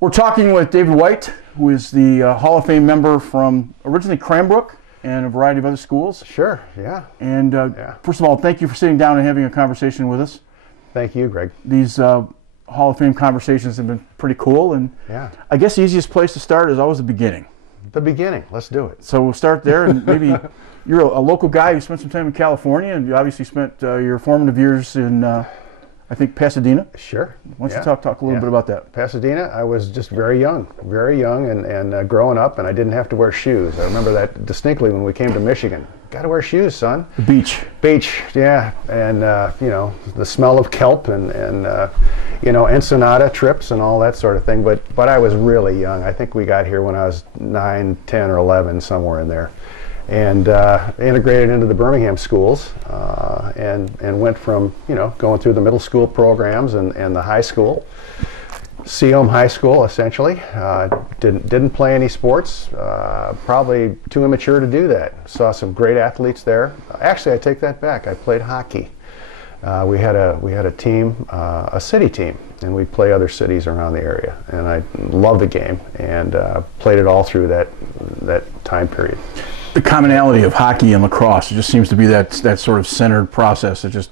We're talking with David White, who is the Hall of Fame member from originally Cranbrook and a variety of other schools. Sure, yeah. And first of all, thank you for sitting down and having a conversation with us. Thank you, Greg. These Hall of Fame conversations have been pretty cool, and yeah. I guess the easiest place to start is always the beginning. The beginning, let's do it. So we'll start there, and maybe you're a local guy who spent some time in California, and you obviously spent your formative years in I think Pasadena. Sure. Why don't you talk a little bit about that? Pasadena, I was just very young, and growing up, and I didn't have to wear shoes. I remember that distinctly when we came to Michigan. Got to wear shoes, son. The beach. Beach, yeah, and you know, the smell of kelp and you know, Ensenada trips and all that sort of thing. But I was really young. I think we got here when I was 9, 10, or 11, somewhere in there. And integrated into the Birmingham schools, and went from, you know, going through the middle school programs and the high school, Seaham High School essentially. Didn't play any sports, probably too immature to do that. Saw some great athletes there. Actually, I take that back. I played hockey. We had a team, a city team, and we'd play other cities around the area. And I loved the game and played it all through that time period. The commonality of hockey and lacrosse, it just seems to be that sort of centered process. It just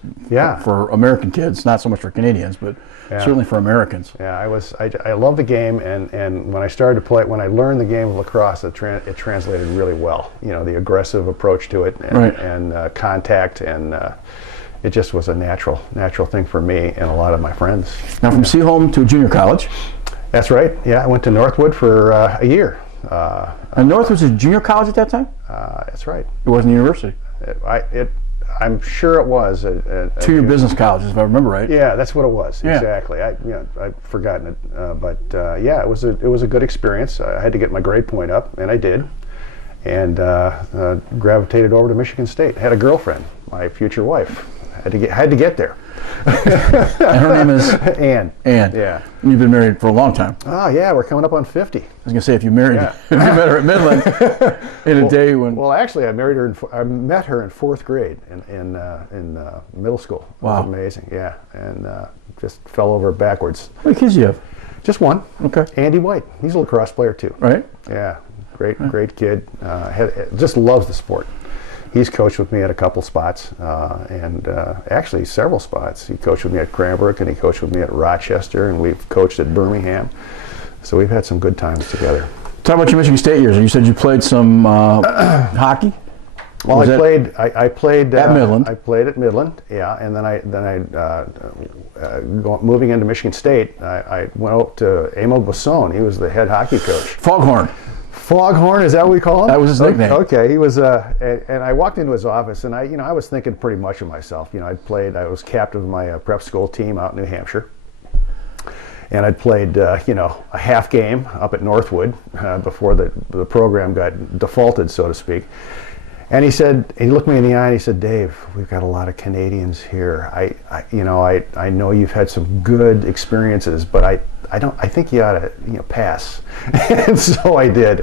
for American kids, not so much for Canadians, but certainly for Americans. Yeah, I love the game, and when I started to play, when I learned the game of lacrosse, it translated really well. You know, the aggressive approach to it, and contact, and it just was a natural thing for me and a lot of my friends. Now, from Seaham to junior college. That's right. Yeah, I went to Northwood for a year. And North was a junior college at that time? That's right. It wasn't a university? I'm sure it was. Two-year business colleges, if I remember right. Yeah, that's what it was. Yeah. Exactly. I've forgotten it. But yeah, it was a good experience. I had to get my grade point up, and I did. And gravitated over to Michigan State. Had a girlfriend, my future wife. Had to get there. And her name is? Ann. Ann. Yeah. And you've been married for a long time. Oh yeah, we're coming up on 50. I was going to say, if you married, if you met her at Midland in a day when. Well, actually, I met her in 4th grade in middle school. Wow. It was amazing. Yeah, and just fell over backwards. How many kids do you have? Just one. Okay. Andy White. He's a lacrosse player too. Right. Yeah. Great kid. Just loves the sport. He's coached with me at a couple spots, and actually several spots. He coached with me at Cranbrook, and he coached with me at Rochester, and we've coached at Birmingham. So we've had some good times together. Talk about your Michigan State years. You said you played some hockey. Well, I played at Midland. I played at Midland, yeah, and moving into Michigan State, I went up to Emil Basson. He was the head hockey coach. Foghorn. Foghorn, is that what we call him? That was his nickname. Okay, he was, and I walked into his office, and I was thinking pretty much of myself. You know, I was captain of my prep school team out in New Hampshire, and I'd played, you know, a half game up at Northwood before the program got defaulted, so to speak. And he looked me in the eye and he said, "Dave, we've got a lot of Canadians here. I know you've had some good experiences, but I think you ought to, you know, pass." And so I did.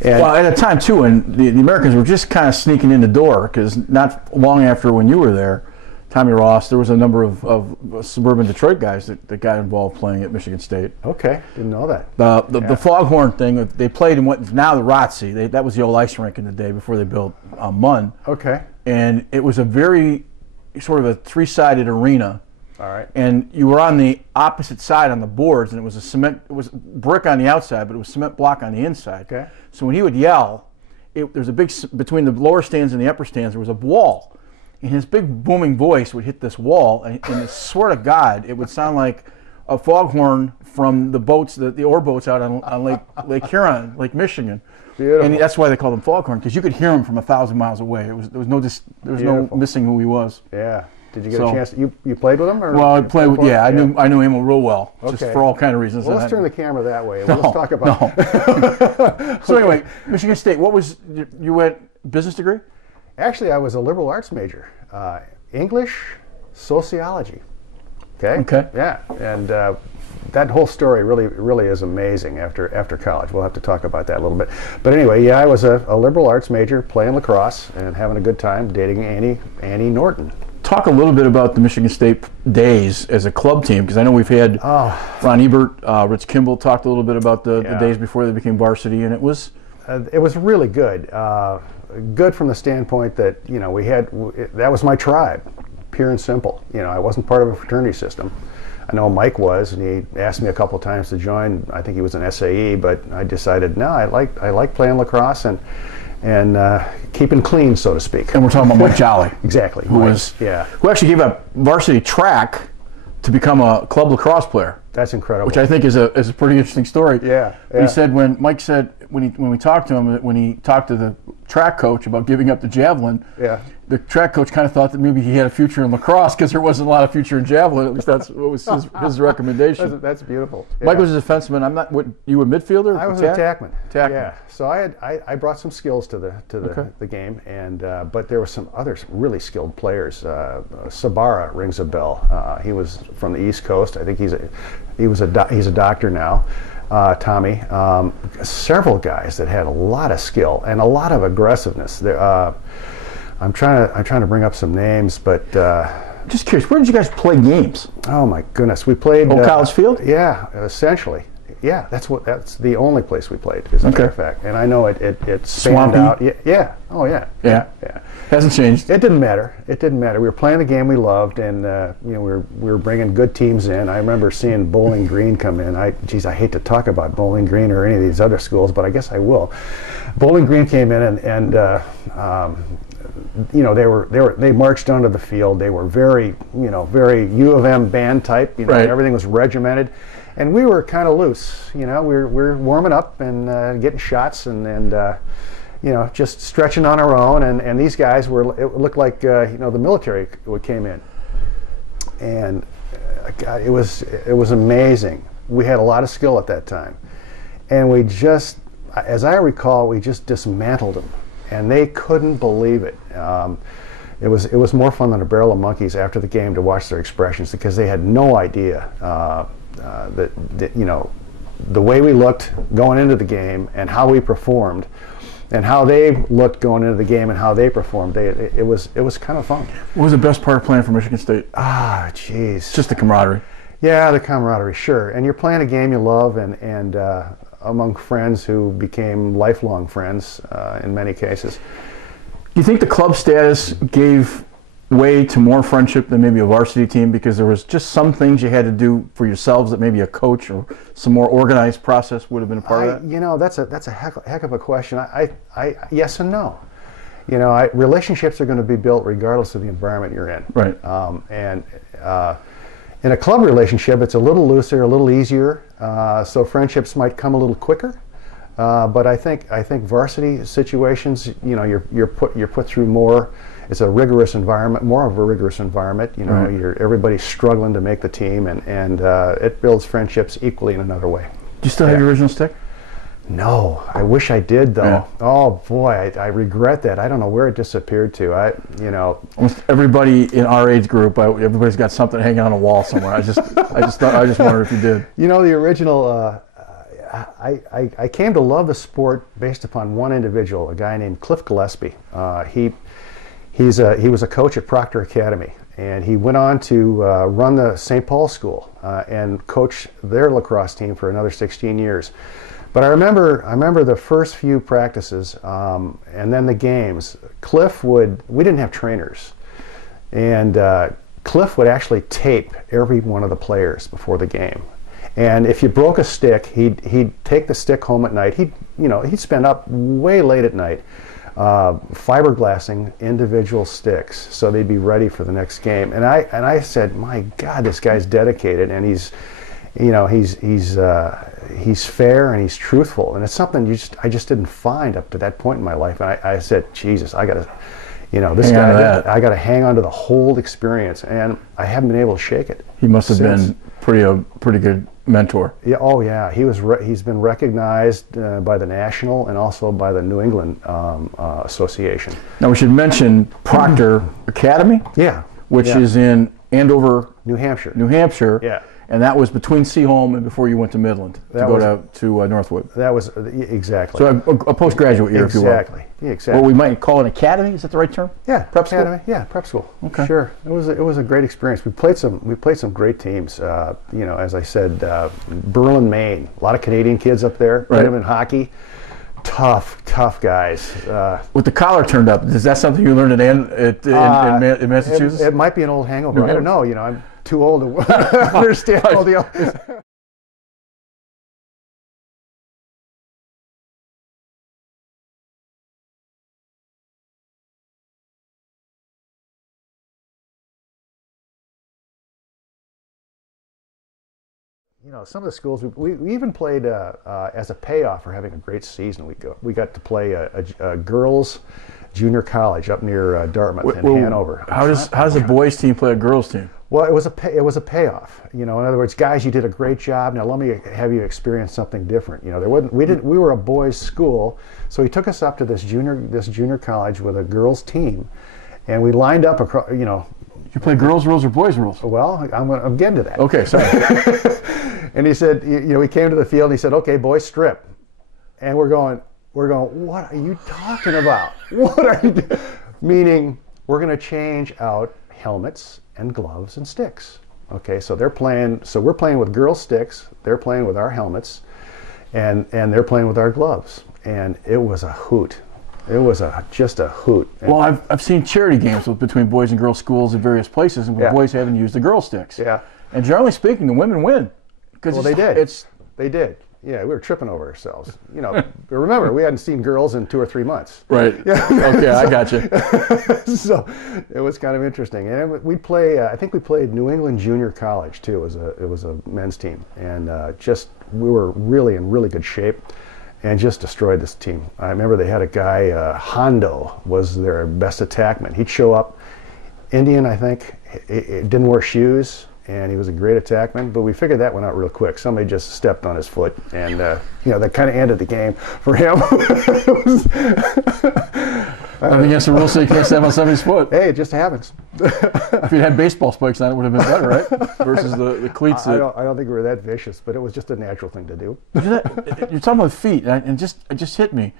And well, at a time too when the Americans were just kind of sneaking in the door, because not long after when you were there, Tommy Ross, there was a number of suburban Detroit guys that got involved playing at Michigan State. Okay, didn't know that. The Foghorn thing, they played in what now the ROTC. That was the old ice rink in the day before they built Munn. Okay. And it was a very sort of a 3-sided arena. All right. And you were on the opposite side on the boards, and it was brick on the outside, but it was cement block on the inside. Okay. So when he would yell, there's a big, between the lower stands and the upper stands, there was a wall. And his big booming voice would hit this wall, and I swear to God, it would sound like a foghorn from the boats, the oar boats out on Lake Huron, Lake Michigan. Beautiful. And that's why they called him Foghorn, because you could hear him from 1,000 miles away. There was no missing who he was. Yeah. Did you get a chance? You played with him? Or well, I played with. Yeah, I knew him real well, just for all kind of reasons. Well, let's turn the camera that way. No, let's talk about. No. So anyway, Michigan State. What was you went business degree? Actually, I was a liberal arts major, English, sociology. Okay. Okay. Yeah, and that whole story really is amazing after college. We'll have to talk about that a little bit. But anyway, yeah, I was a liberal arts major, playing lacrosse and having a good time, dating Annie Norton. talk a little bit about the Michigan State days as a club team? Because I know we've had Ron Ebert, Rich Kimball talked a little bit about the days before they became varsity, and it was really good. Good from the standpoint that, you know, that was my tribe, pure and simple. You know, I wasn't part of a fraternity system. I know Mike was, and he asked me a couple of times to join. I think he was an SAE, but I decided, no, I like playing lacrosse and keeping clean, so to speak. And we're talking about Mike Jolly. Exactly. Who actually gave up varsity track to become a club lacrosse player. That's incredible. Which I think is a pretty interesting story. Yeah. He said Mike said when we talked to him, when he talked to the track coach about giving up the javelin, the track coach kind of thought that maybe he had a future in lacrosse because there wasn't a lot of future in javelin. At least that's what was his recommendation. That's beautiful. Mike was a defenseman. You were midfielder? I was an attackman. Yeah. So I brought some skills to the game, and but there were some other really skilled players. Sabara rings a bell. He was from the East Coast. I think he's a doctor now. Tommy, several guys that had a lot of skill and a lot of aggressiveness. I'm trying to bring up some names, but just curious, where did you guys play games? Oh my goodness, we played College Field. Yeah, essentially. Yeah, that's the only place we played, as a matter of fact. And I know it spanned out. Yeah. Oh yeah. Yeah. Hasn't changed. It didn't matter. We were playing the game we loved, and you know, we were bringing good teams in. I remember seeing Bowling Green come in. I hate to talk about Bowling Green or any of these other schools, but I guess I will. Bowling Green came in, and you know, they marched onto the field. They were very U of M band type. You know, everything was regimented. And we were kind of loose, you know. We're warming up and getting shots and you know, just stretching on our own. And these guys it looked like you know, the military came in, and God, it was amazing. We had a lot of skill at that time, and we just, as I recall, we just dismantled them, and they couldn't believe it. It was more fun than a barrel of monkeys after the game to watch their expressions, because they had no idea. That you know, the way we looked going into the game and how we performed, and how they looked going into the game and how they performed, it was kind of fun. What was the best part of playing for Michigan State? Geez, just the camaraderie. Yeah, the camaraderie, sure. And you're playing a game you love, and among friends who became lifelong friends in many cases. Do you think the club status gave way to more friendship than maybe a varsity team, because there was just some things you had to do for yourselves that maybe a coach or some more organized process would have been a part of that? You know, that's a heck of a question. I yes and no. You know, relationships are going to be built regardless of the environment you're in. Right. And in a club relationship, it's a little looser, a little easier, so friendships might come a little quicker. But I think varsity situations, you know, you're put through more. It's a rigorous environment, more of a rigorous environment. You know, everybody's struggling to make the team, and it builds friendships equally in another way. Do you still have your original stick? No, I wish I did though. Yeah. Oh boy, I regret that. I don't know where it disappeared to. You know, almost everybody in our age group, everybody's got something hanging on a wall somewhere. I just wondered if you did. You know, the original. I came to love the sport based upon one individual, a guy named Cliff Gillespie. He was a coach at Proctor Academy, and he went on to run the St. Paul School and coach their lacrosse team for another 16 years. But I remember the first few practices and then the games. We didn't have trainers, and Cliff would actually tape every one of the players before the game. And if you broke a stick, he'd take the stick home at night. He'd spend up way late at night fiberglassing individual sticks so they'd be ready for the next game. And I said, my God, this guy's dedicated, and he's fair and he's truthful, and it's something I just didn't find up to that point in my life. And I said, Jesus, I gotta hang on to the whole experience, and I haven't been able to shake it. He must have been pretty good mentor. Yeah. Oh yeah. He's been recognized by the national and also by the New England Association. Now we should mention Proctor Academy. Yeah. Which is in Andover, New Hampshire. New Hampshire. Yeah. And that was between Seaholm and before you went to Midland That to was- go to Northwood. That was exactly. So a postgraduate year, if you will. Exactly. Yeah, exactly. What we might call an academy, is that the right term? Yeah, Prep school? academy. Yeah, prep school. Okay. Sure. It was a great experience. We played some great teams. You know, as I said, Berlin, Maine. A lot of Canadian kids up there. Played Right. them in hockey. Tough guys. With the collar turned up, is that something you learned in Massachusetts? It might be an old hangover. I don't know. You know, I'm too old to understand all the. You know, some of the schools we even played as a payoff for having a great season. We got to play a girls' junior college up near Dartmouth in Hanover. How does a boys team play a girls team? Well, it was a payoff. You know, in other words, guys, you did a great job. Now let me have you experience something different. You know, we were a boys' school, so he took us up to this junior college with a girls' team, and we lined up across. You know. You play girls' rules or boys' rules? Well, I'm getting to that. Okay, sorry. And he said, you know, we came to the field and he said, okay, boys, strip. And we're going, what are you talking about? What are you doing? Meaning, we're going to change out helmets and gloves and sticks. Okay, so we're playing with girls' sticks, they're playing with our helmets, and they're playing with our gloves. And it was a hoot. It was just a hoot. Well, I've seen charity games between boys and girls schools in various places, and boys haven't used the girl sticks. Yeah. And generally speaking, the women win. Well, they did. They did. Yeah, we were tripping over ourselves. You know, remember, we hadn't seen girls in 2 or 3 months. Right. Yeah. Okay, I got you. So it was kind of interesting. And we'd play, I think we played New England Junior College, too. It was a men's team. And we were really in really good shape and just destroyed this team. I remember they had a guy, Hondo was their best attackman. He'd show up, Indian, I think, didn't wear shoes. And he was a great attackman, but we figured that one out real quick. Somebody just stepped on his foot, and you know, that kind of ended the game for him. Nothing against the rule, so you can't step on somebody's foot. Hey, it just happens. If you had baseball spikes on, it would have been better, right? Versus the cleats. I don't think we were that vicious, but it was just a natural thing to do. You're talking about feet, and it just hit me.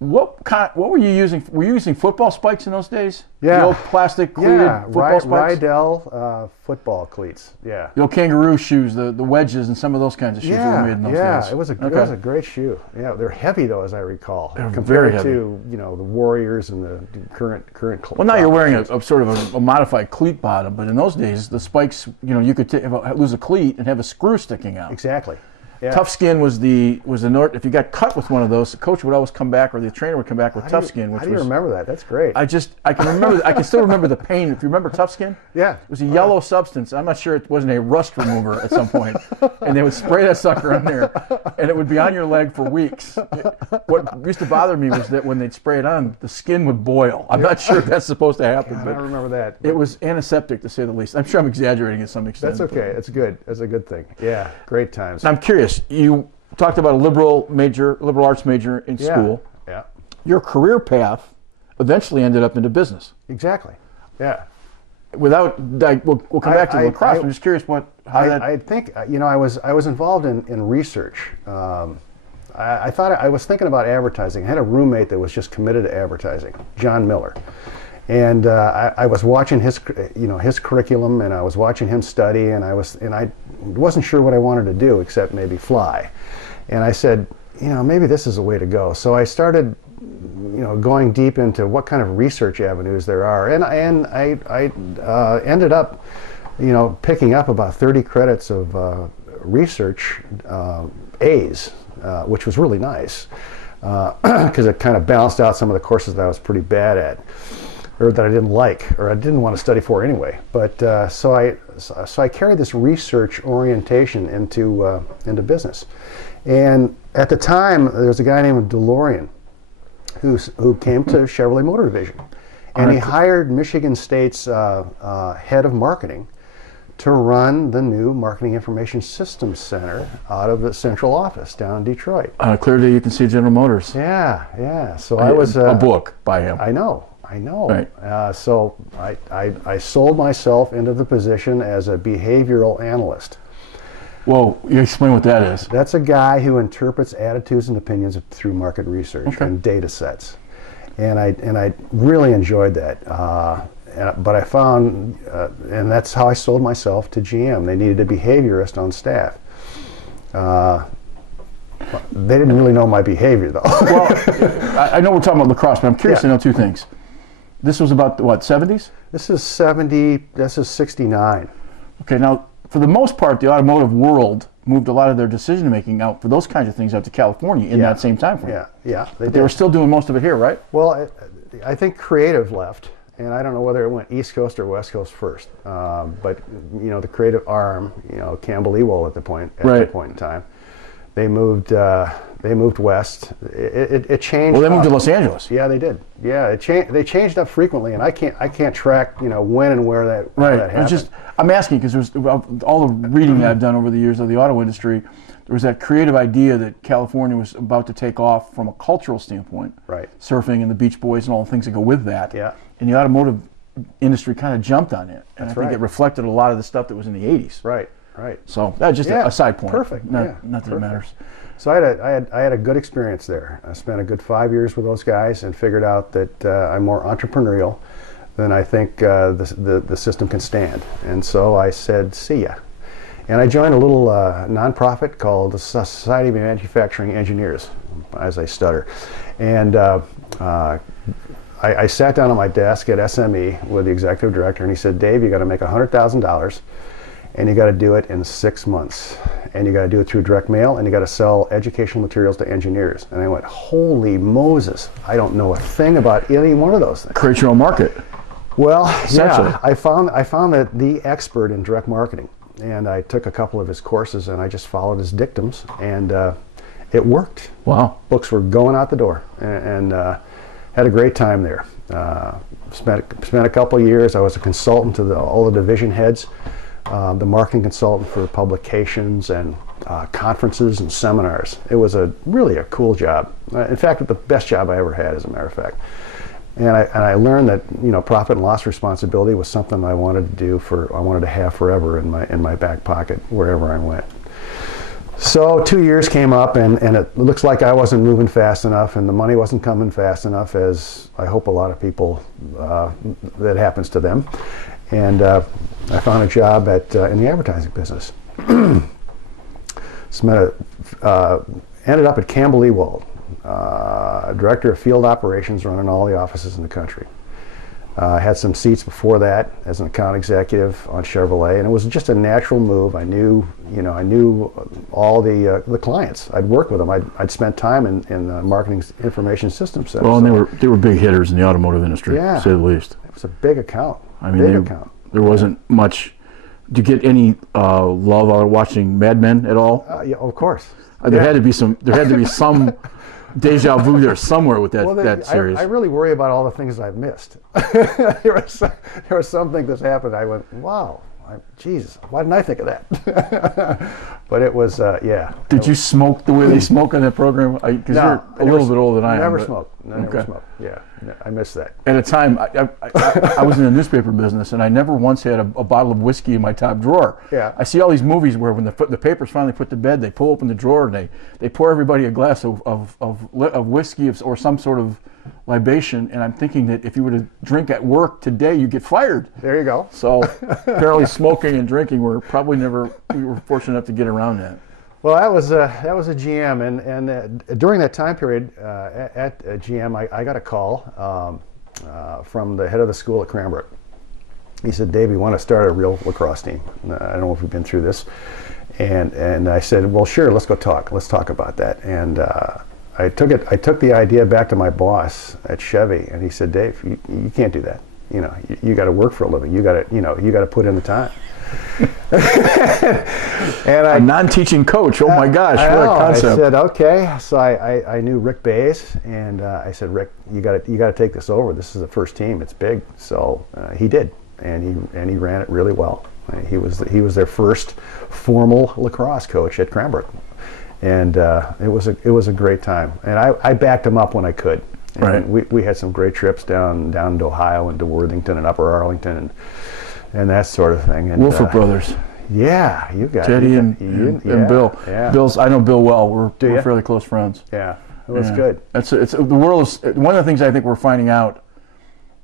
What were you using? Were you using football spikes in those days? Yeah. The old plastic cleated football spikes? Rydell football cleats, yeah. The old kangaroo shoes, the wedges, and some of those kinds of shoes that were made in those days. Yeah, it was a great shoe. Yeah, they're heavy, though, as I recall. They're compared very heavy. to, you know, the Warriors and the current Well, now you're wearing a sort of a modified cleat bottom, but in those days, the spikes, you know, you could lose a cleat and have a screw sticking out. Exactly. Yeah. Tough skin was the north. If you got cut with one of those, the coach would always come back, or the trainer would come back with tough skin. How do you remember that? That's great. I can remember. I can still remember the pain. If you remember tough skin, yeah, it was a yellow substance. I'm not sure it wasn't a rust remover at some point, and they would spray that sucker on there, and it would be on your leg for weeks. What used to bother me was that when they'd spray it on, the skin would boil. I'm not sure if that's supposed to happen, God, but I remember that. It was antiseptic, to say the least. I'm sure I'm exaggerating to some extent. That's okay. It's good. That's a good thing. Yeah, great times. I'm curious. You talked about a liberal arts major in school. Yeah. Your career path eventually ended up into business. Exactly. Yeah. We'll come back to lacrosse. I'm just curious I think, you know, I was involved in research. I was thinking about advertising. I had a roommate that was just committed to advertising, John Miller. And I was watching his curriculum, and I was watching him study, and I wasn't sure what I wanted to do except maybe fly. And I said, you know, maybe this is a way to go. So I started, you know, going deep into what kind of research avenues there are, and I ended up, you know, picking up about 30 credits of research A's, which was really nice because it kind of balanced out some of the courses that I was pretty bad at, or that I didn't like, or I didn't want to study for anyway. But so I carried this research orientation into business. And at the time, there was a guy named DeLorean who came to Chevrolet Motor Division, and he hired Michigan State's head of marketing to run the new Marketing Information Systems Center out of the central office down in Detroit. On a clear day, you can see General Motors. Yeah. So I was a book by him. I know. Right. So I sold myself into the position as a behavioral analyst. Whoa, you explain what that is. That's a guy who interprets attitudes and opinions through market research and data sets. And I really enjoyed that. But I found, and that's how I sold myself to GM. They needed a behaviorist on staff. They didn't really know my behavior, though. Well, I know we're talking about lacrosse, but I'm curious to know two things. This was about, what, 70s? This is 70, this is 69. Okay, now, for the most part, the automotive world moved a lot of their decision-making out for those kinds of things out to California in that same time frame. Yeah. They were still doing most of it here, right? Well, I think creative left, and I don't know whether it went East Coast or West Coast first. But, you know, the creative arm, you know, Campbell Ewell at that point in time, they moved west. It changed. Well, they moved to Los Angeles. Yeah, they did. Yeah, they changed up frequently, and I can't track, you know, when and where that happened. I'm asking because there's all the reading that I've done over the years of the auto industry. There was that creative idea that California was about to take off from a cultural standpoint. Right. Surfing and the Beach Boys and all the things that go with that. Yeah. And the automotive industry kind of jumped on it, and I think right. it reflected a lot of the stuff that was in the '80s. Right. So that's just a side point. Perfect. Not that it matters. So I had a good experience there. I spent a good 5 years with those guys and figured out that I'm more entrepreneurial than I think the system can stand. And so I said, see ya. And I joined a little nonprofit called the Society of Manufacturing Engineers, as I stutter. And I sat down at my desk at SME with the executive director, and he said, Dave, you got to make $100,000. And you got to do it in 6 months. And you got to do it through direct mail, and you got to sell educational materials to engineers. And I went, holy Moses, I don't know a thing about any one of those things. Create your own market. Well, yeah, I found that the expert in direct marketing. And I took a couple of his courses, and I just followed his dictums, and it worked. Wow. Books were going out the door, and had a great time there. Spent a couple of years. I was a consultant to all the division heads. The marketing consultant for publications and conferences and seminars. It was really a cool job. In fact, the best job I ever had, as a matter of fact. And I learned that, you know, profit and loss responsibility was something I wanted to do I wanted to have forever in my back pocket wherever I went. So 2 years came up, and it looks like I wasn't moving fast enough, and the money wasn't coming fast enough, as I hope a lot of people that happens to them. And I found a job in the advertising business. Ended up at Campbell Ewell, director of field operations, running all the offices in the country. Had some seats before that as an account executive on Chevrolet, and it was just a natural move. I knew all the clients. I'd worked with them. I'd spent time in the marketing information systems center. Well, and they were big hitters in the automotive industry, to say the least. It was a big account. I mean, there wasn't much. Did you get any love out of watching Mad Men at all? Yeah, of course. There had to be some. There had to be some deja vu there somewhere with that series. I really worry about all the things I've missed. there were some things that happened. I went, wow, Jesus, why didn't I think of that? But it was, yeah. Did you smoke the way they smoke on that program? Because you're a little bit older than I am. Never smoked. Never smoked. Yeah, I missed that. At a time, I was in the newspaper business, and I never once had a bottle of whiskey in my top drawer. Yeah. I see all these movies where when the paper's finally put to bed, they pull open the drawer and they pour everybody a glass of whiskey or some sort of libation, and I'm thinking that if you were to drink at work today, you'd get fired. There you go. So apparently smoking and drinking we were fortunate enough to get around that. Well, that was a GM, and during that time period at GM, I got a call from the head of the school at Cranbrook. He said, Dave, you want to start a real lacrosse team? I don't know if we've been through this. And I said, well, sure, let's go talk. Let's talk about that. And I took the idea back to my boss at Chevy, and he said, Dave, you can't do that. You know, you got to work for a living. You got to put in the time. And a non-teaching coach. Oh my gosh, what a concept! I said, okay. So I knew Rick Bays, and I said, Rick, you got to take this over. This is the first team. It's big. So he did, and he ran it really well. He was their first formal lacrosse coach at Cranbrook. And it was a great time, and I backed him up when I could. And right. We had some great trips down to Ohio and to Worthington and Upper Arlington and that sort of thing. And, Wolford Brothers. Yeah, you got Teddy you, and yeah, Bill. Yeah. I know Bill well. We're ya? fairly close friends. Yeah, it was good. It's the world is one of the things I think we're finding out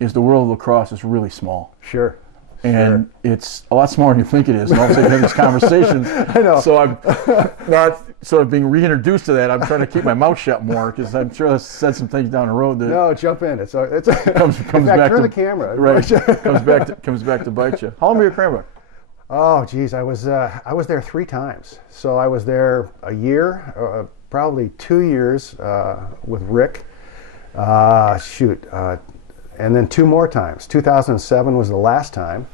is the world of lacrosse is really small. Sure. And it's a lot smaller than you think it is. And all of a sudden you have these conversations. I know. So I'm not sort of being reintroduced to that. I'm trying to keep my mouth shut more because I'm sure I've said some things down the road that No, jump in. It's comes in fact, back turn to the camera. right. comes back to bite you. How long were you at Cranbrook? Oh, geez, I was there 3 times. So I was there a year, probably 2 years with Rick. And then 2 more times. 2007 was the last time,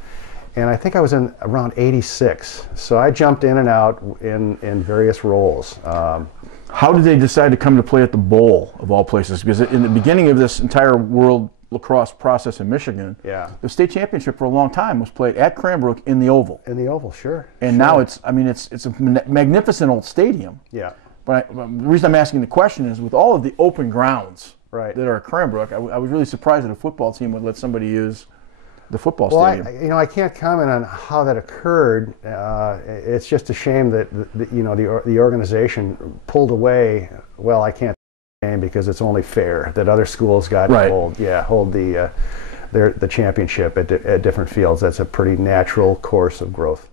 and I think I was in around '86. So I jumped in and out in various roles. How did they decide to come to play at the Bowl of all places? Because in the beginning of this entire world lacrosse process in Michigan, Yeah. the state championship for a long time was played at Cranbrook in the Oval. In the Oval, sure. And sure. now it's a magnificent old stadium. Yeah. But the reason I'm asking the question is with all of the open grounds Right. that are at Cranbrook, I was really surprised that a football team would let somebody use the football Well, stadium. I can't comment on how that occurred. It's just a shame that the organization pulled away. Well, I can't say because it's only fair that other schools got to hold the championship at different fields. That's a pretty natural course of growth.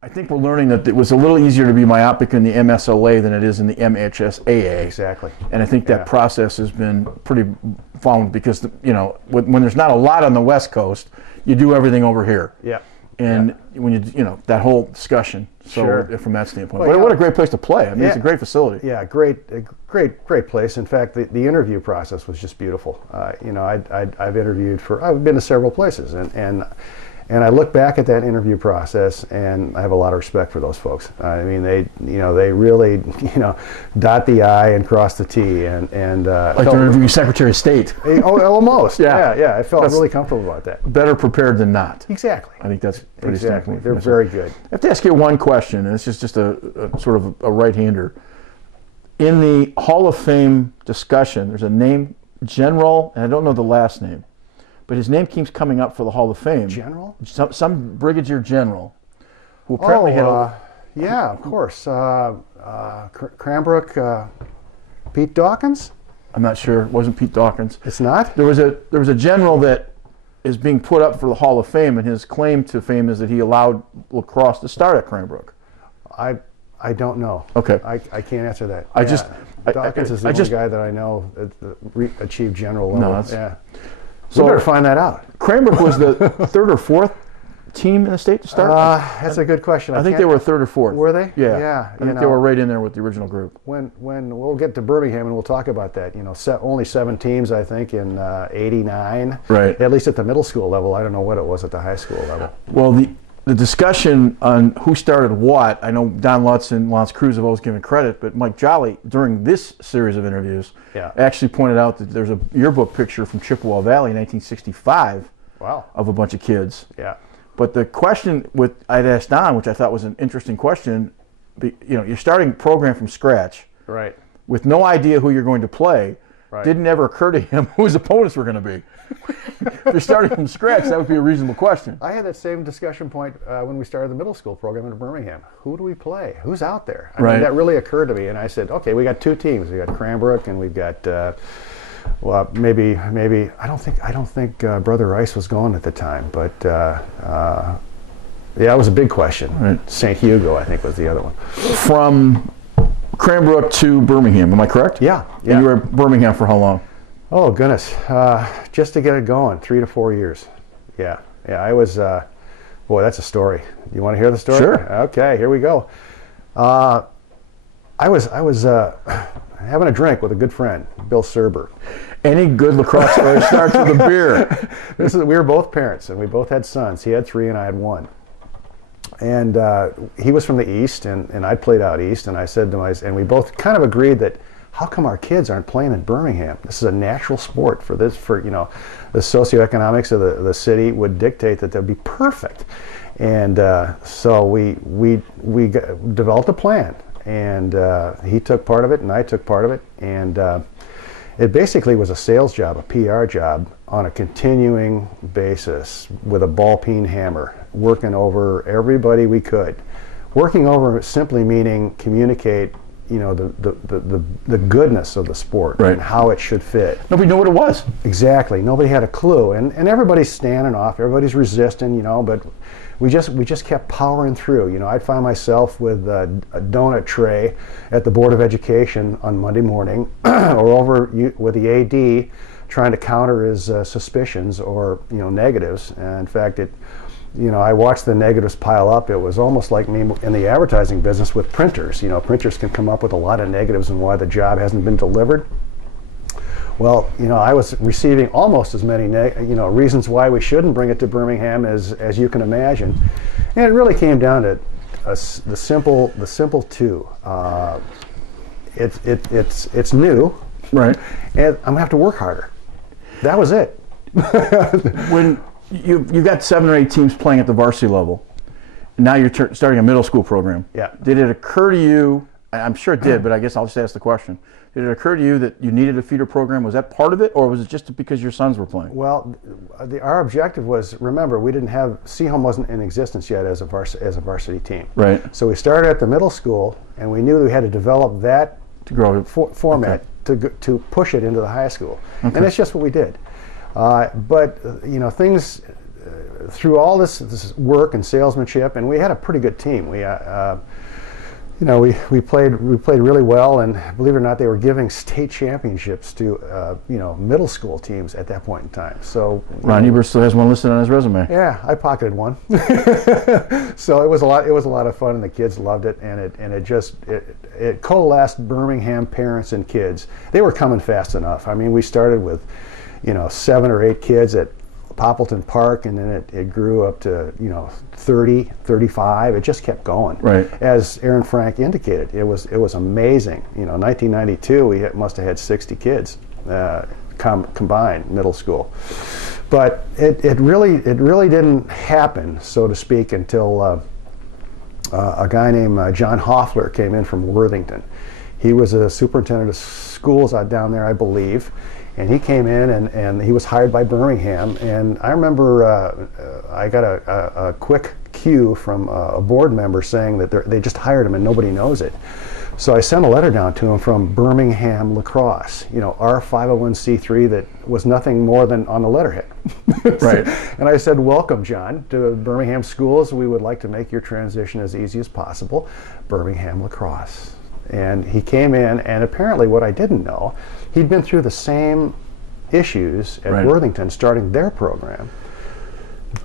I think we're learning that it was a little easier to be myopic in the MSLA than it is in the MHSAA. Exactly. And I think that process has been pretty found because, when there's not a lot on the West Coast, you do everything over here. Yeah. And when that whole discussion. So Sure. from that standpoint. Well, but what a great place to play. I mean, it's a great facility. Yeah, great place. In fact, the interview process was just beautiful. I've been to several places, and I look back at that interview process, and I have a lot of respect for those folks. I mean, they really, dot the I and cross the T, and like they're interviewing Secretary of State. Almost. Yeah. I felt really comfortable about that. Better prepared than not. Exactly. I think that's pretty Exactly. standpoint. They're very good. I have to ask you one question, and this is just a sort of a right-hander. In the Hall of Fame discussion, there's a name, General, and I don't know the last name, but his name keeps coming up for the Hall of Fame. General? Some brigadier general who apparently had yeah, of course. Cranbrook, Pete Dawkins? I'm not sure. It wasn't Pete Dawkins. It's not? There was a general that is being put up for the Hall of Fame, and his claim to fame is that he allowed lacrosse to start at Cranbrook. I don't know. Okay. I can't answer that. I Dawkins is the only guy that I know that achieved general level. No, that's, So we better find that out. Cranbrook was the 3rd or 4th team in the state to start? That's a good question. I think they were 3rd or 4th. Were they? Yeah. I think they were right in there with the original group. When we'll get to Birmingham and we'll talk about that. Only 7 teams, I think, in '89. Right. At least at the middle school level. I don't know what it was at the high school level. Well, the discussion on who started what, I know Don Lutz and Lance Cruz have always given credit, but Mike Jolly, during this series of interviews, actually pointed out that there's a yearbook picture from Chippewa Valley in 1965 of a bunch of kids. Yeah. But the question I'd asked Don, which I thought was an interesting question, you're starting a program from scratch. Right. With no idea who you're going to play. Right. Didn't ever occur to him who his opponents were going to be. If you're starting from scratch, that would be a reasonable question. I had that same discussion point when we started the middle school program in Birmingham. Who do we play? Who's out there? I mean, that really occurred to me, and I said, okay, we got 2 teams. We got Cranbrook, and we've got maybe I don't think Brother Rice was going at the time, but it was a big question. Right. St. Hugo, I think, was the other one. From Cranbrook to Birmingham, am I correct? Yeah. And you were at Birmingham for how long? Oh, goodness. Just to get it going, 3 to 4 years. Yeah, I was, boy, that's a story. You want to hear the story? Sure. Okay, here we go. I was having a drink with a good friend, Bill Serber. Any good lacrosse story starts with a beer. We were both parents, and we both had sons. He had 3, and I had 1. And he was from the East, and I played out East, and I said to and we both kind of agreed that, how come our kids aren't playing in Birmingham? This is a natural sport the socioeconomics of the city would dictate that would be perfect. And so we developed a plan, and he took part of it, and I took part of it, and it basically was a sales job, a PR job, on a continuing basis with a ball-peen hammer, working over everybody we could. Working over simply meaning communicate, you know, the goodness of the sport, right, and how it should fit. Nobody knew what it was. Exactly. Nobody had a clue, and everybody's standing off, everybody's resisting, you know, but we just kept powering through. You know, I'd find myself with a donut tray at the Board of Education on Monday morning, or over with the AD trying to counter his suspicions or, you know, negatives. And in fact, you know, I watched the negatives pile up. It was almost like me in the advertising business with printers. You know, printers can come up with a lot of negatives and why the job hasn't been delivered. Well, you know, I was receiving almost as many, you know, reasons why we shouldn't bring it to Birmingham as you can imagine, and it really came down to the simple two. It's new, right? And I'm gonna have to work harder. That was it. When you got 7 or 8 teams playing at the varsity level, and now you're starting a middle school program. Yeah. Did it occur to you? I'm sure it did, but I guess I'll just ask the question. Did it occur to you that you needed a feeder program? Was that part of it, or was it just because your sons were playing? Well, our objective was, remember, we didn't have, Seaholm wasn't in existence yet as a varsity team. Right. So we started at the middle school, and we knew we had to develop that to grow format to push it into the high school. And that's just what we did. But, you know, things, through all this work and salesmanship, and we had a pretty good team. We you know, we played really well, and believe it or not, they were giving state championships to you know, middle school teams at that point in time. So Ron Ebert still has one listed on his resume. Yeah, I pocketed one. So it was a lot of fun, and the kids loved it, and it coalesced Birmingham parents and kids. They were coming fast enough. I mean, we started with, you know, 7 or 8 kids at Poppleton Park, and then it grew up to, you know, 30, 35. It just kept going. Right. As Aaron Frank indicated, it was amazing. You know, 1992 we must have had 60 kids combined middle school, but it really didn't happen, so to speak, until a guy named John Hoffler came in from Worthington. He was a superintendent of schools out down there, I believe. And he came in, and he was hired by Birmingham. And I remember I got a quick cue from a board member saying that they just hired him and nobody knows it. So I sent a letter down to him from Birmingham Lacrosse, you know, our 501c3 that was nothing more than on the letterhead. Right. And I said, welcome, John, to Birmingham Schools. We would like to make your transition as easy as possible. Birmingham Lacrosse. And he came in, and apparently what I didn't know, he'd been through the same issues at Worthington starting their program.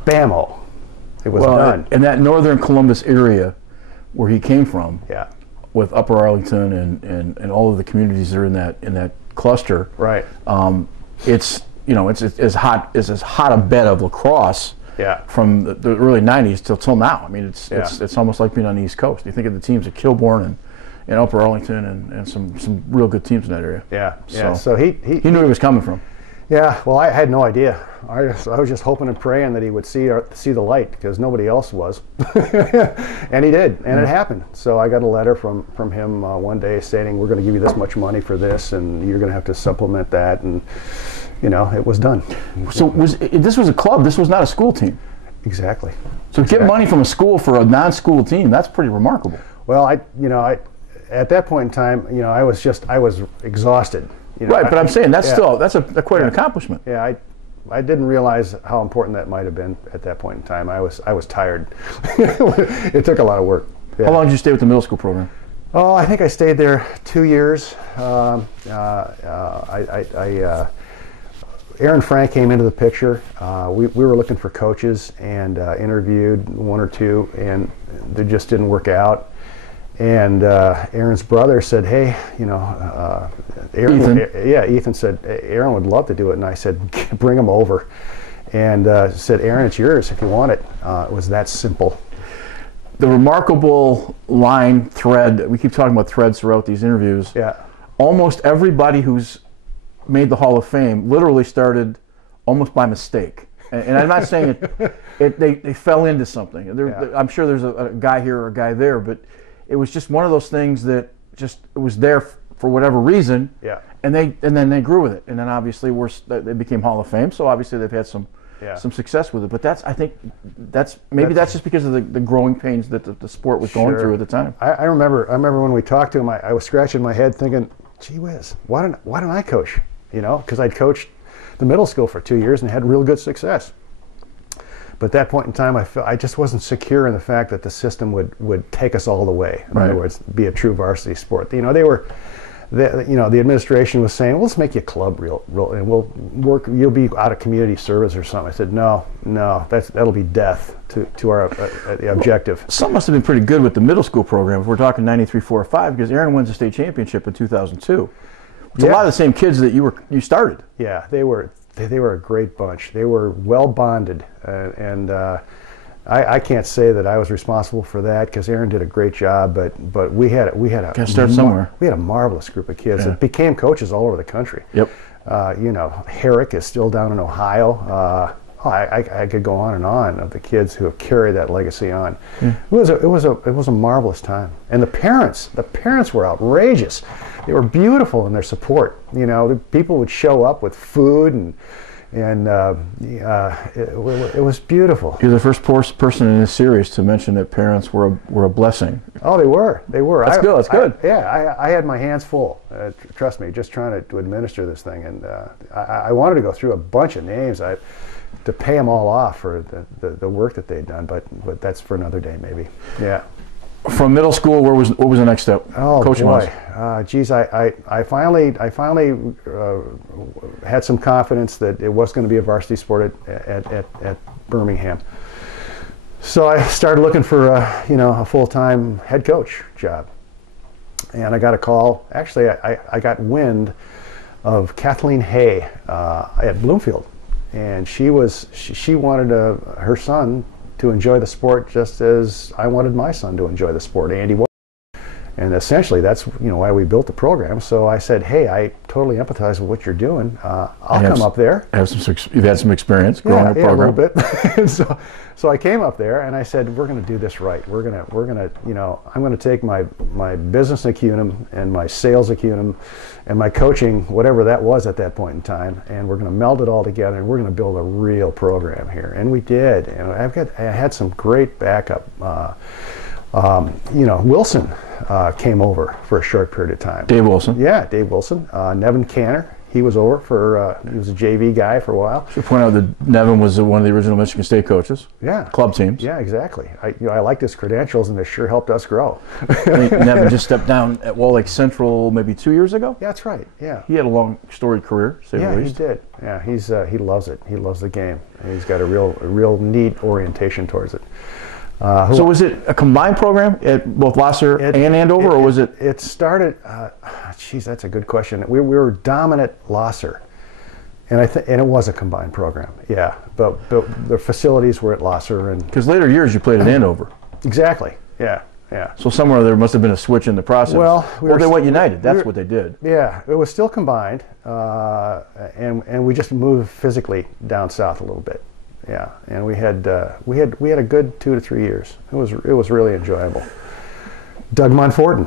Bammo. It was done. In that northern Columbus area where he came from, yeah, with Upper Arlington and all of the communities that are in that cluster, right. It's, you know, it's as hot a bed of lacrosse, yeah, from the early 90s till now. I mean, it's almost like being on the East Coast. You think of the teams at Kilbourne and Upper Arlington and some real good teams in that area. Yeah, yeah. So he knew he was coming from. Yeah, well, I had no idea. I was just hoping and praying that he would see the light, because nobody else was. And he did, and it happened. So I got a letter from him one day stating, we're going to give you this much money for this, and you're going to have to supplement that, and, you know, it was done. So this was a club, this was not a school team? Exactly. So get money from a school for a non-school team, that's pretty remarkable. Well, at that point in time, you know, I was exhausted. You know, right, but I'm saying that's quite an accomplishment. Yeah, I didn't realize how important that might have been at that point in time. I was tired. It took a lot of work. Yeah. How long did you stay with the middle school program? Oh, I think I stayed there 2 years. Aaron Frank came into the picture. We were looking for coaches and interviewed 1 or 2, and they just didn't work out. And Aaron's brother said, hey, you know, Ethan said, Aaron would love to do it. And I said, bring him over. And said, Aaron, it's yours if you want it. It was that simple. The remarkable thread, we keep talking about threads throughout these interviews. Yeah. Almost everybody who's made the Hall of Fame literally started almost by mistake. And I'm not saying they fell into something. I'm sure there's a guy here or a guy there, but it was just one of those things that just it was there for whatever reason. Yeah. And then they grew with it, and then obviously they became Hall of Fame. So obviously they've had some success with it. But I think that's just because of the growing pains that the sport was going through at the time. I remember when we talked to him, I was scratching my head thinking, gee whiz, why didn't I coach? You know, because I'd coached the middle school for 2 years and had real good success. But at that point in time, I just wasn't secure in the fact that the system would take us all the way. In other words, be a true varsity sport. You know, the administration was saying, well, let's make you a club real, and we'll work. You'll be out of community service or something. I said, no, that'll be death to our objective. Something must have been pretty good with the middle school program. If we're talking 93, 4, 5, because Aaron wins the state championship in 2002. It's a lot of the same kids that you started. Yeah, they were a great bunch. They were well bonded, and I can't say that I was responsible for that because Aaron did a great job. But we had Gotta start somewhere. We had a marvelous group of kids that became coaches all over the country. Yep. You know, Herrick is still down in Ohio. I could go on and on of the kids who have carried that legacy on. It was a marvelous time, and the parents were outrageous. They were beautiful in their support. You know, the people would show up with food and it was beautiful. You're the first person in this series to mention that parents were a blessing. Oh, they were. That's good. That's good. I had my hands full. Trust me, just trying to administer this thing, and I wanted to go through a bunch of names. To pay them all off for the work that they'd done, but that's for another day maybe. Yeah. From middle school, what was the next step? Oh coaching boy, geez, I finally had some confidence that it was going to be a varsity sport at Birmingham. So I started looking for a full-time head coach job, and I got a call. Actually, I got wind of Kathleen Hay at Bloomfield. And she wanted her son to enjoy the sport just as I wanted my son to enjoy the sport. Andy was. And essentially that's why we built the program. So I said, hey, I totally empathize with what you're doing. I'll come up there. You've had some experience growing a program. A little bit. So I came up there and I said, we're going to do this right. We're going to I'm going to take my business acumen and my sales acumen and my coaching, whatever that was at that point in time, and we're going to meld it all together and we're going to build a real program here. And we did. And I had some great backup. Wilson came over for a short period of time. Dave Wilson. Yeah, Dave Wilson. Nevin Canner, he was over he was a JV guy for a while. Should point out that Nevin was one of the original Michigan State coaches. Yeah. Club teams. Yeah, exactly. I liked his credentials, and they sure helped us grow. I think Nevin just stepped down at Wall Lake Central maybe 2 years ago. Yeah, that's right. Yeah. He had a long, storied career, to say the least. Yeah, he did. Yeah, he loves it. He loves the game, and he's got a real neat orientation towards it. So was it a combined program at both Lasser and Andover, or was it? It started. Geez, that's a good question. We were dominant Lasser, and it was a combined program. Yeah, but the facilities were at Lasser, and because later years you played at Andover. Exactly. Yeah. So somewhere there must have been a switch in the process. Well, they went united. That's what they did. Yeah, it was still combined, and we just moved physically down south a little bit. Yeah, and we had a good 2 to 3 years. It was really enjoyable. Doug Monforton,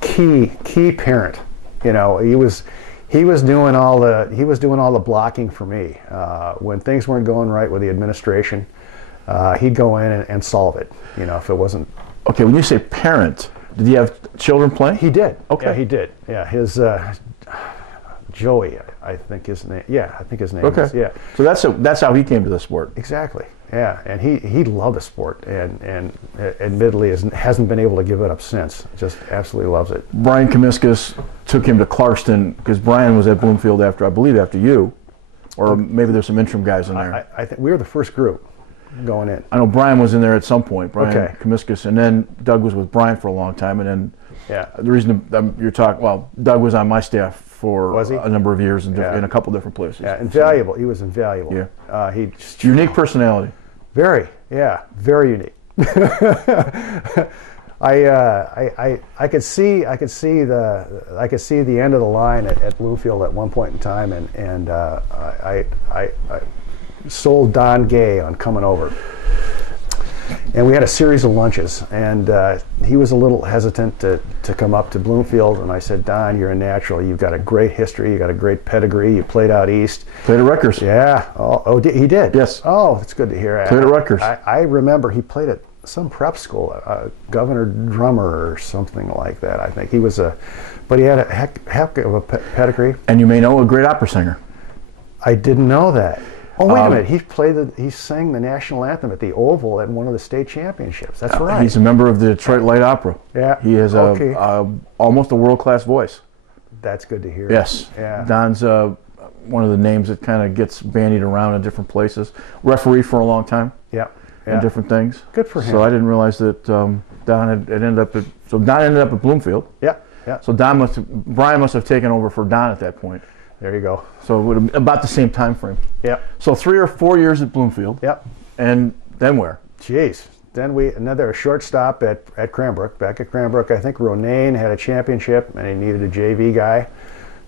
key parent. He was doing all the blocking for me when things weren't going right with the administration. He'd go in and solve it. If it wasn't. Okay, when you say parent, did he have children playing? He did. Okay, yeah, he did. Yeah, his. Joey, I think his name. Yeah, I think his name. Okay. Is, yeah. So that's how he came to the sport. Exactly. Yeah, and he loved the sport, and admittedly hasn't been able to give it up since. Just absolutely loves it. Brian Comiscus took him to Clarkston because Brian was at Bloomfield after you, or maybe there's some interim guys in there. I think we were the first group going in. I know Brian was in there at some point. Brian Comiscus, and then Doug was with Brian for a long time, and then the reason you're talking. Well, Doug was on my staff for a number of years in a couple different places. Yeah, invaluable. He was invaluable. Yeah. Unique personality. Very unique. I could see the end of the line at Bloomfield at one point in time, and I sold Don Gay on coming over. And we had a series of lunches, and he was a little hesitant to come up to Bloomfield, and I said, Don, you're a natural. You've got a great history. You've got a great pedigree. You played out east. Played at Rutgers. Yeah. Oh, he did? Yes. Oh, that's good to hear. Played at Rutgers. I remember he played at some prep school, Governor Drummer or something like that, I think. He was but he had a heck of a pedigree. And you may know a great opera singer. I didn't know that. Oh, wait a minute. He sang the national anthem at the Oval at one of the state championships. That's right. He's a member of the Detroit Light Opera. Yeah. He has almost a world-class voice. That's good to hear. Yes. Yeah. Don's one of the names that kind of gets bandied around in different places. Referee for a long time. Yeah. And different things. Good for him. So I didn't realize that Don had ended up at. So Don ended up at Bloomfield. Yeah. Yeah. So Brian must have taken over for Don at that point. There you go. So it would have about the same time frame. Yep. So 3 or 4 years at Bloomfield. Yep. And then where? Jeez. Then another short stop at Cranbrook. Back at Cranbrook, I think Ronayne had a championship and he needed a JV guy.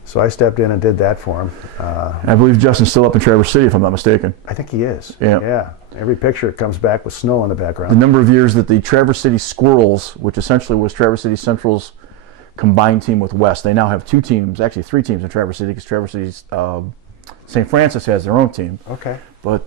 So I stepped in and did that for him. I believe Justin's still up in Traverse City, if I'm not mistaken. I think he is. Yeah. Yeah. Every picture comes back with snow in the background. The number of years that the Traverse City Squirrels, which essentially was Traverse City Central's combined team with West, they now have 2 teams, actually 3 teams in Traverse City, because Traverse City's St. Francis has their own team. Okay. But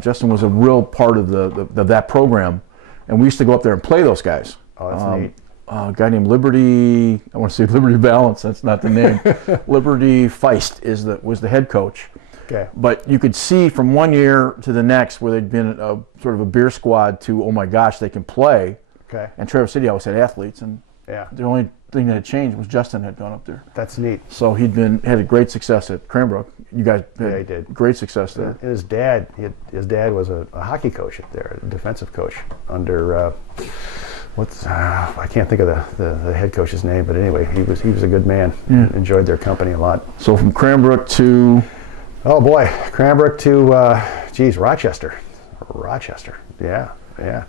Justin was a real part of that program, and we used to go up there and play those guys. Oh, that's neat. A guy named Liberty, I want to say Liberty Balance, that's not the name. Liberty Feist was the head coach. Okay. But you could see from one year to the next where they'd been sort of a beer squad to, oh my gosh, they can play. Okay. And Traverse City always had athletes, and yeah. The only thing that had changed was Justin had gone up there. That's neat. So had a great success at Cranbrook. You guys had he did. Great success there. And his dad was a hockey coach up there, a defensive coach under I can't think of the head coach's name, but anyway, he was a good man. Yeah. Enjoyed their company a lot. So from Cranbrook to, oh boy, Cranbrook to Rochester. Yeah.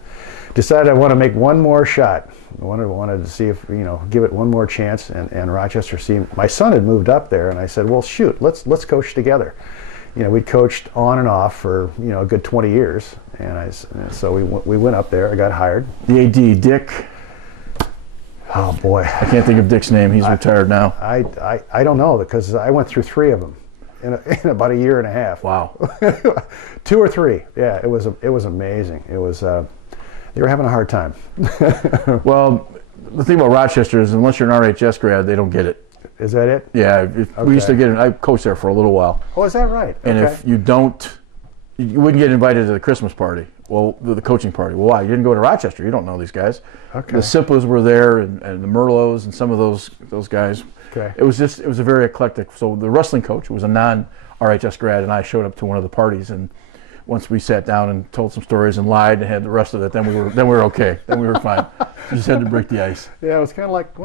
Decided I want to make one more shot. I wanted to see if, give it one more chance, and Rochester seemed, my son had moved up there, and I said, well, shoot, let's coach together. We'd coached on and off for, a good 20 years, and so we went up there. I got hired. The AD, Dick. Oh boy, I can't think of Dick's name. He's retired now. I don't know, because I went through 3 of them in about a year and a half. Wow. 2 or 3. Yeah, it was amazing. It was. They were having a hard time. Well, the thing about Rochester is unless you're an RHS grad, they don't get it. Is that it? Yeah, we used to get it. I coached there for a little while. Oh, is that right? And if you don't, you wouldn't get invited to the Christmas party. Well, the coaching party. Well, why? You didn't go to Rochester. You don't know these guys. Okay. The Simplas were there, and the Merlots, and some of those guys. Okay. It was a very eclectic. So the wrestling coach was a non-RHS grad, and I showed up to one of the parties, and once we sat down and told some stories and lied and had the rest of it, then we were okay. Then we were fine. We just had to break the ice. Yeah, it was kind of like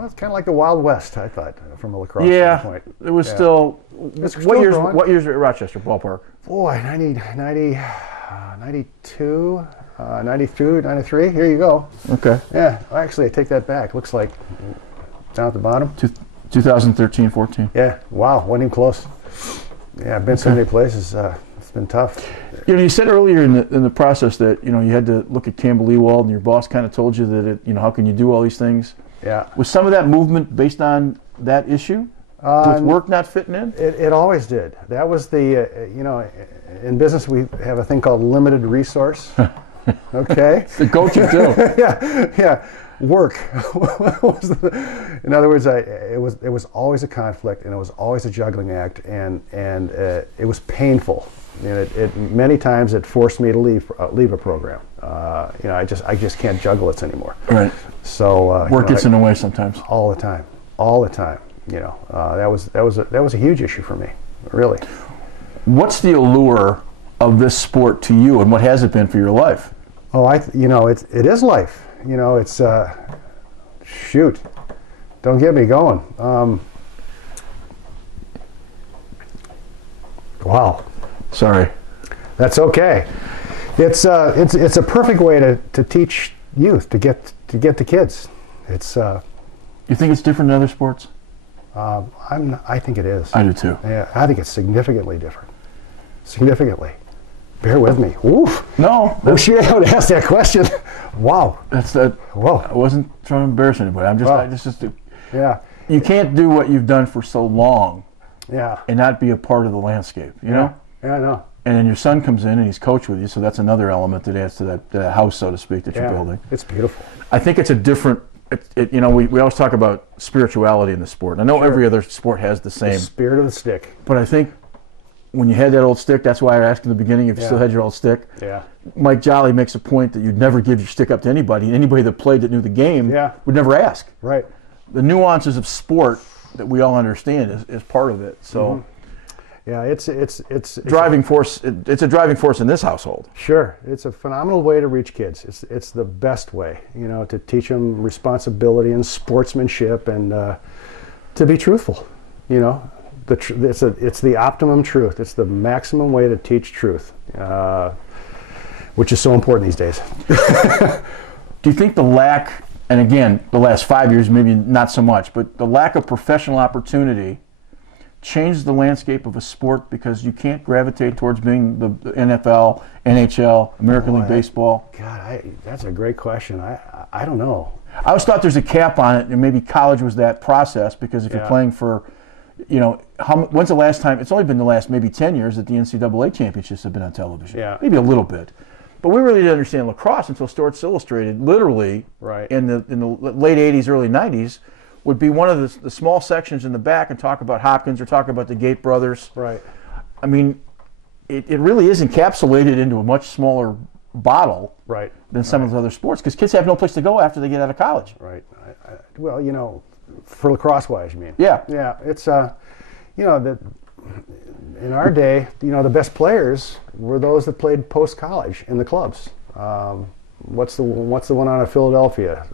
the Wild West, I thought, from a lacrosse standpoint. It was still. What years at Rochester ballpark? Boy, 92, 92, 93. Here you go. Okay. Yeah, actually, I take that back. Looks like down at the bottom. 2013, 14. Yeah. Wow, wasn't even close. Yeah, I've been so many places. It's been tough. You said earlier in the process that you had to look at Campbell Ewald, and your boss kind of told you that how can you do all these things? Yeah. Was some of that movement based on that issue? With work not fitting in? It always did. That was the in business we have a thing called limited resource. Okay. The coaching too. Yeah. Work. In other words, it was always a conflict, and it was always a juggling act, and it was painful. Many times it forced me to leave a program. I just can't juggle it anymore. Right. So work gets in the way sometimes. All the time. That was a huge issue for me, really. What's the allure of this sport to you, and what has it been for your life? Oh, it is life. It's shoot. Don't get me going. Wow. Sorry. That's okay. It's a perfect way to teach youth, to get to kids. It's. You think it's different than other sports? I think it is. I do too. Yeah, I think it's significantly different. Significantly. Bear with me. Oof. No. Oh, shit, I would ask that question. Wow. That's that. Whoa. I wasn't trying to embarrass anybody. I'm just, Wow. I just, Yeah. you can't do what you've done for so long Yeah. and not be a part of the landscape, you know? Yeah, I know. And then your son comes in and he's coached with you, so that's another element that adds to that house, so to speak, that you're building. It's beautiful. I think it's a different, you know, we always talk about spirituality in the sport. I know every other sport has the same. The spirit of the stick. But I think when you had that old stick, that's why I asked in the beginning if you still had your old stick. Yeah. Mike Jolly makes a point that you'd never give your stick up to anybody. Anybody that played that knew the game would never ask. Right. The nuances of sport that we all understand is part of it. So, yeah, it's driving force. It's a driving force in this household. Sure, it's a phenomenal way to reach kids. It's the best way, you know, to teach them responsibility and sportsmanship and to be truthful. You know, it's the optimum truth. It's the maximum way to teach truth, which is so important these days. Do you think the lack, and again, the last 5 years maybe not so much, but the lack of professional opportunity changed the landscape of a sport because you can't gravitate towards being the NFL, NHL, American League Baseball? God, that's a great question. I don't know. I always thought there's a cap on it, and maybe college was that process because if you're playing for, you know, when's the last time? It's only been the last maybe 10 years that the NCAA championships have been on television. Yeah. Maybe a little bit. But we really didn't understand lacrosse until Sports Illustrated, literally, in the late 80s, early 90s, would be one of the small sections in the back and talk about Hopkins or talk about the Gate brothers. Right. I mean, it really is encapsulated into a much smaller bottle than some of the other sports because kids have no place to go after they get out of college. Right. Well, you know, for lacrosse-wise, you mean? Yeah. Yeah. It's, you know, in our day, you know, the best players were those that played post-college in the clubs. What's the one out of Philadelphia?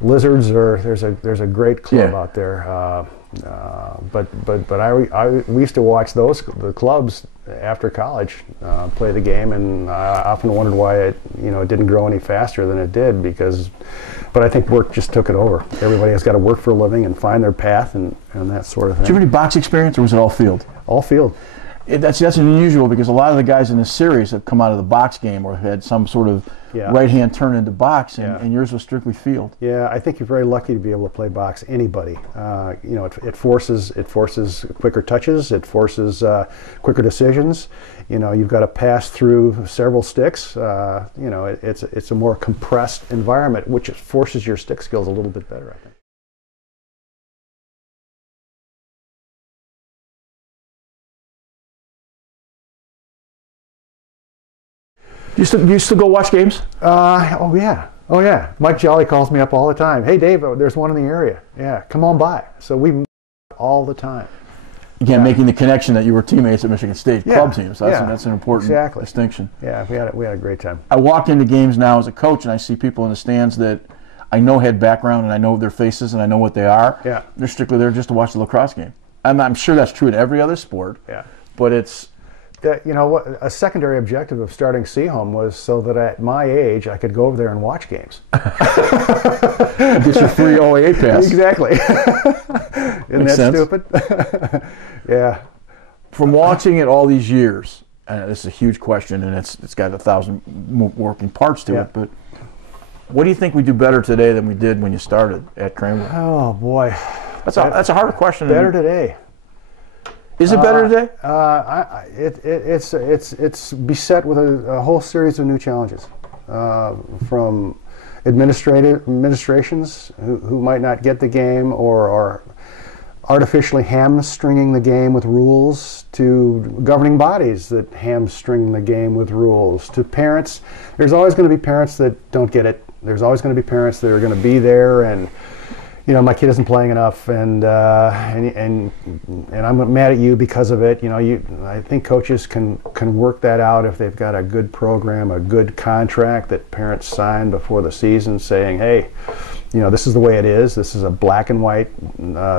Lizards, or there's a great club out there. But we used to watch the clubs after college play the game, and I often wondered why it didn't grow any faster than it did but I think work just took it over. Everybody has got to work for a living and find their path and that sort of thing. Did you have any box experience, or was it all field? All field. That's unusual because a lot of the guys in this series have come out of the box game or had some sort of right-hand turn into box, and yours was strictly field. Yeah, I think you're very lucky to be able to play box. Anybody, you know, it forces quicker touches, it forces quicker decisions. You know, you've got to pass through several sticks. You know, it's a more compressed environment, which forces your stick skills a little bit better, I think. You still go watch games? Oh yeah. Mike Jolly calls me up all the time. Hey Dave, there's one in the area. Yeah, come on by. So we meet all the time. Again, making the connection that you were teammates at Michigan State club teams. That's an important distinction. Yeah, we had a great time. I walk into games now as a coach, and I see people in the stands that I know had background, and I know their faces, and I know what they are. Yeah. They're strictly there just to watch the lacrosse game. I'm sure that's true at every other sport. Yeah. But it's... You know, what a secondary objective of starting Seahome was so that at my age I could go over there and watch games. Get your free OAA pass. Exactly. Isn't that stupid? Yeah. From watching it all these years, and this is a huge question, and it's got 1,000 working parts to it, but what do you think we do better today than we did when you started at Cranbrook? Oh boy, that's a harder question. Better today. Is it better today? It's beset with a whole series of new challenges, from administrations who might not get the game or are artificially hamstringing the game with rules, to governing bodies that hamstring the game with rules, to parents. There's always going to be parents that don't get it. There's always going to be parents that are going to be there and, you know, my kid isn't playing enough, and I'm mad at you because of it. You know, I think coaches can work that out if they've got a good program, a good contract that parents sign before the season, saying, hey, you know, this is the way it is. This is a black and white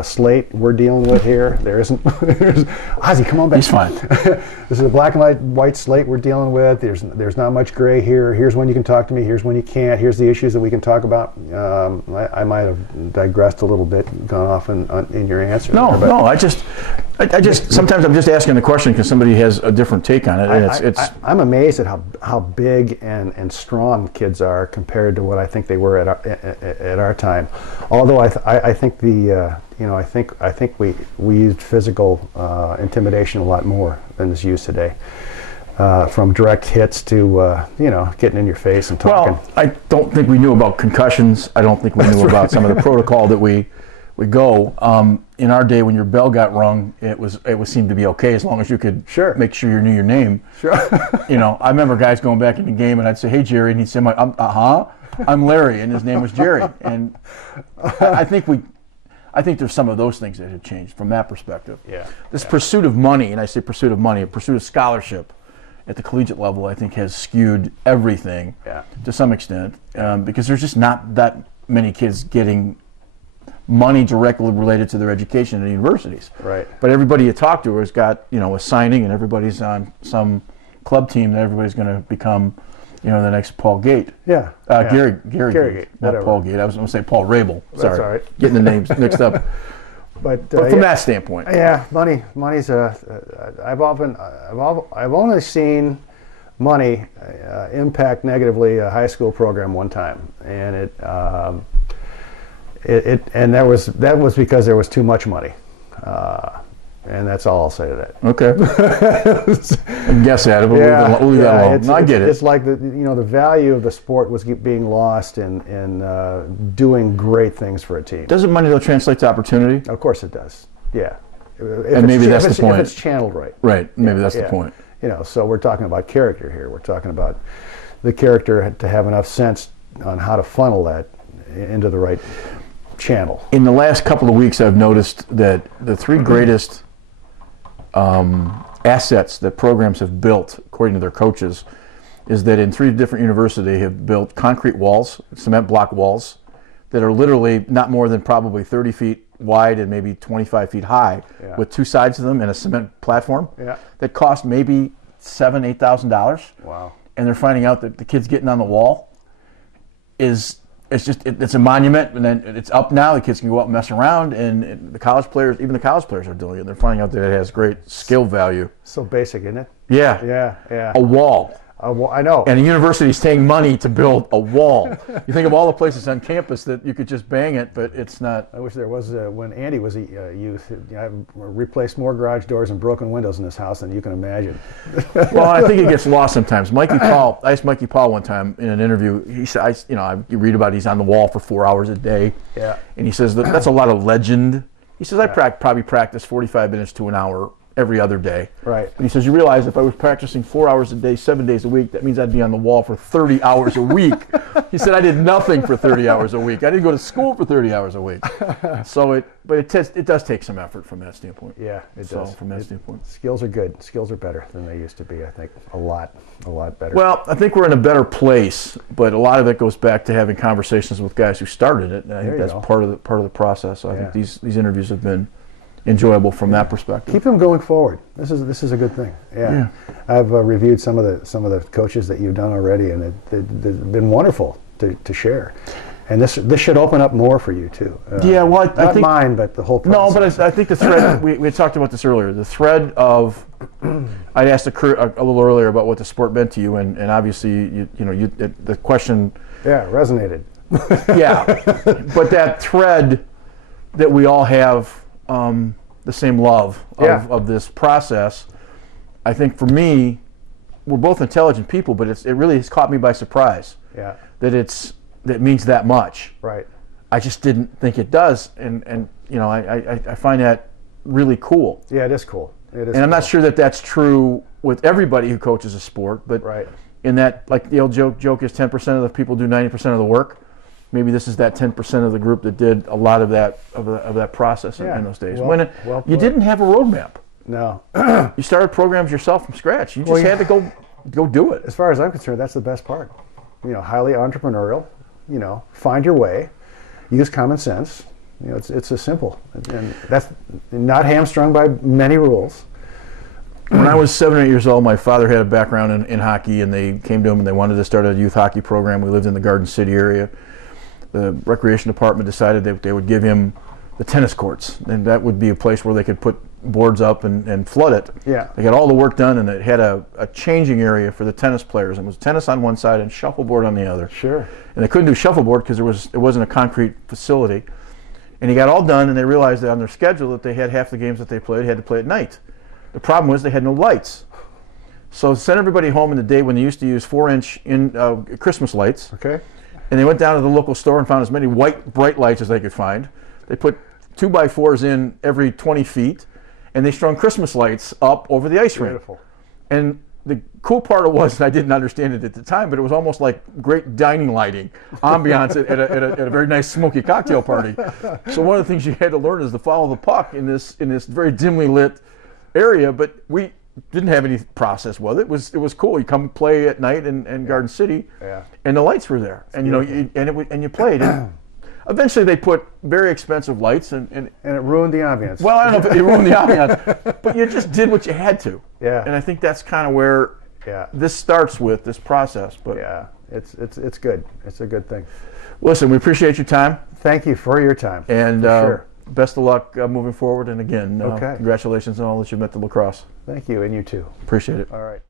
slate we're dealing with here. There isn't. Ozzy, come on back. He's fine. This is a black and white slate we're dealing with. There's not much gray here. Here's when you can talk to me. Here's when you can't. Here's the issues that we can talk about. I might have digressed a little bit, gone off in your answer. No, I just sometimes I'm just asking the question because somebody has a different take on it, and I'm amazed at how big and strong kids are compared to what I think they were at our time. Although I think I think we used physical intimidation a lot more than is used today. From direct hits to getting in your face and talking. Well, I don't think we knew about concussions. I don't think we knew about some of the protocol that we go. In our day, when your bell got rung, it seemed to be okay as long as you could make sure you knew your name. Sure. I remember guys going back in the game, and I'd say, "Hey, Jerry," and he'd say, I'm Larry," and his name was Jerry. And I think there's some of those things that have changed from that perspective. Yeah. This pursuit of money, and I say pursuit of money, a pursuit of scholarship at the collegiate level, I think has skewed everything to some extent because there's just not that many kids getting money directly related to their education at universities. Right. But everybody you talk to has got a signing, and everybody's on some club team that everybody's going to become the next Paul Gate. Yeah. Gary Gate, not whatever. Paul Gate. I was going to say Paul Rabel. Sorry. That's all right. Getting the names mixed up. But from that standpoint, money's I've only seen money impact negatively a high school program one time, and that was because there was too much money, and that's all I'll say to that. Okay. I guess that. We'll leave that alone. No, I get it. It's like the value of the sport was being lost in doing great things for a team. Doesn't money though translate to opportunity? Of course it does. Yeah. And maybe that's the point. If it's channeled right. Right. Maybe that's the point. So we're talking about character here. We're talking about the character to have enough sense on how to funnel that into the right channel. In the last couple of weeks, I've noticed that the three greatest assets that programs have built, according to their coaches, is that in three different universities they have built concrete walls, cement block walls, that are literally not more than probably 30 feet wide and maybe 25 feet high, with two sides to them and a cement platform that cost maybe $7,000–8,000. Wow. And they're finding out that the kids getting on the wall it's a monument, and then it's up now. The kids can go out and mess around, and the college players are doing it. They're finding out that it has great skill value. So basic, isn't it? Yeah. Yeah. A wall. I know. And a university is paying money to build a wall. You think of all the places on campus that you could just bang it, but it's not. I wish there was, when Andy was a youth, I replaced more garage doors and broken windows in this house than you can imagine. Well, I think it gets lost sometimes. I asked Mikey Paul one time in an interview, he said, you read about he's on the wall for 4 hours a day. Yeah. And he says that's a lot of legend. He says, I probably practice 45 minutes to an hour every other day. Right. And he says, you realize if I was practicing 4 hours a day, 7 days a week, that means I'd be on the wall for 30 hours a week. He said, I did nothing for 30 hours a week. I didn't go to school for 30 hours a week. It does take some effort from that standpoint. Yeah, it does. From that standpoint. Skills are good. Skills are better than they used to be, I think. A lot better. Well, I think we're in a better place, but a lot of it goes back to having conversations with guys who started it. And I think that's part of the process. So I think these interviews have been enjoyable from that perspective. Keep them going forward. This is a good thing. Yeah. I've reviewed some of the coaches that you've done already, and they've been wonderful to share. And this should open up more for you too. I think mine, but the whole process. No, but I think the thread we had talked about this earlier. The thread of I'd asked a little earlier about what the sport meant to you, and obviously the question. Yeah, resonated. Yeah, but that thread that we all have. The same love of this process. I think for me, we're both intelligent people, but it really has caught me by surprise. Yeah. That means that much. Right. I just didn't think it does, and I find that really cool. Yeah, it is cool. And I'm not sure that that's true with everybody who coaches a sport, but in that, like the old joke is 10% of the people do 90% of the work. Maybe this is that 10% of the group that did a lot of that process in those days. You didn't have a roadmap. No. You started programs yourself from scratch. You just had to go do it. As far as I'm concerned, that's the best part. Highly entrepreneurial. Find your way. Use common sense. It's as simple, and that's not hamstrung by many rules. When I was 7 or 8 years old, my father had a background in hockey, and they came to him and they wanted to start a youth hockey program. We lived in the Garden City area. The recreation department decided that they would give him the tennis courts, and that would be a place where they could put boards up and flood it. Yeah. They got all the work done, and it had a changing area for the tennis players. And it was tennis on one side and shuffleboard on the other. Sure. And they couldn't do shuffleboard because it wasn't a concrete facility. And he got all done, and they realized that on their schedule that they had half the games that they played had to play at night. The problem was they had no lights. So sent everybody home in the day when they used to use 4-inch Christmas lights. Okay. And they went down to the local store and found as many white bright lights as they could find. They put 2x4s in every 20 feet, and they strung Christmas lights up over the ice rink. Beautiful. And the cool part of it was, and I didn't understand it at the time, but it was almost like great dining lighting, ambiance at a very nice smoky cocktail party. So one of the things you had to learn is to follow the puck in this very dimly lit area, but we didn't have any process with it. It was cool. You come play at night in Garden City, and the lights were there, and you played. And eventually, they put very expensive lights, and it ruined the ambiance. Well, I don't know if it ruined the ambiance, but you just did what you had to. Yeah. And I think that's kind of where this starts with this process. But yeah, it's good. It's a good thing. Listen, we appreciate your time. Thank you for your time. And sure. Best of luck moving forward. And again, congratulations on all that you've met to lacrosse. Thank you, and you too. Appreciate it. All right.